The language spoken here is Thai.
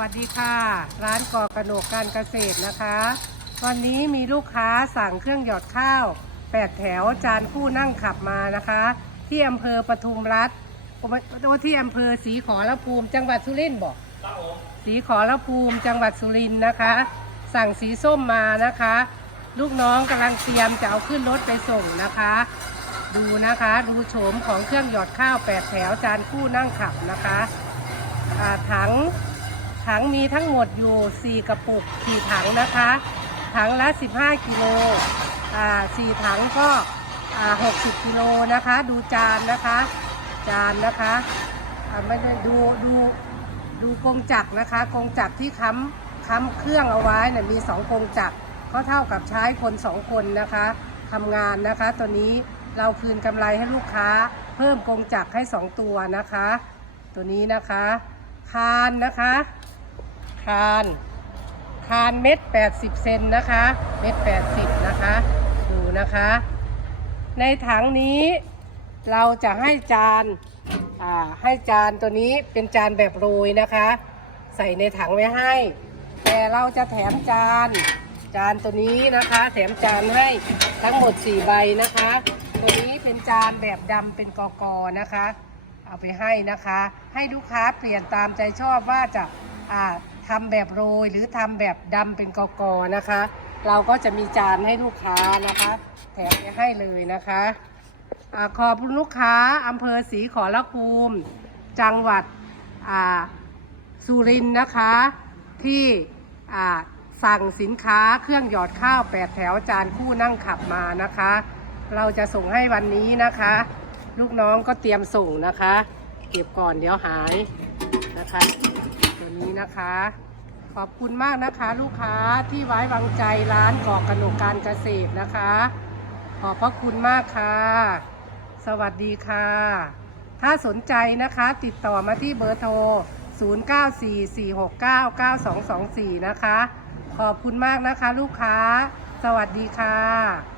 วัสดีค่ะ ร้านก่อกระโหนกการเกษตรนะคะ วันนี้มีลูกค้าสั่งเครื่องหยอดข้าวแปดแถวจานคู่นั่งขับมานะคะ ที่อำเภอปทุมรัฐโอ้ที่อำเภอศรีขอรภูมิ จังหวัดสุรินทร์บอกสีขอรภูมิจังหวัดสุรินทร์นะคะ สั่งสีส้มมานะคะ ลูกน้องกำลังเตรียมจะเอาขึ้นรถไปส่งนะคะ ดูนะคะดูโฉมของเครื่องหยอดข้าวแปดแถวจานคู่นั่งขับนะคะถัง ถังมีทั้งหมดอยู่ 4 กระปุกสี่ถังนะคะ ถังละ 15 กิโลอ่าสี่ถังก็อ่า60 กิโลนะคะ ดูจานนะคะ จานนะคะอ่าไม่ได้ดูดูดูกรงจักรนะคะกรงจักรที่ค้ำค้ำเครื่องเอาไว้เนี่ยมีสองกรงจักรก็เท่ากับใช้คนสองคนนะคะทำงานนะคะ ตัวนี้เราคืนกำไรให้ลูกค้า เพิ่มกรงจักรให้สองตัวนะคะ ตัวนี้นะคะ คานนะคะ คานคานเม็ด80 เซนนะคะ เม็ด80 นะคะ ดูนะคะ ในถังนี้เราจะให้จานอ่าให้จานตัวนี้เป็นจานแบบโรยนะคะ ใส่ในถังไว้ให้ แต่เราจะแถมจาน จานตัวนี้นะคะ แถมจานให้ทั้งหมด 4 ใบนะคะ ตัวนี้เป็นจานแบบดำเป็นกอกอนะคะ เอาไปให้นะคะ ให้ลูกค้าเปลี่ยนตามใจชอบว่าจะอ่า ทำแบบโรยหรือทำแบบดำเป็นกอกอนะคะ เราก็จะมีจานให้ลูกค้านะคะ แถมให้เลยนะคะอขอบคุณลูกค้าอำเภอศรีขอรภูมิ จังหวัดสุรินทร์นะคะ ที่สั่งสินค้าเครื่องหยอดข้าวแปดแถวจานคู่นั่งขับมานะคะ เราจะส่งให้วันนี้นะคะ ลูกน้องก็เตรียมส่งนะคะ เก็บก่อนเดี๋ยวหายนะคะ ตัวนี้นะคะ ขอบคุณมากนะคะลูกค้าที่ไว้วางใจร้านกอกกระหนกการเกษตรนะคะ ขอบพระคุณมากค่ะ สวัสดีค่ะ ถ้าสนใจนะคะติดต่อมาที่เบอร์โทร 0944699224 นะคะ ขอบคุณมากนะคะลูกค้า สวัสดีค่ะ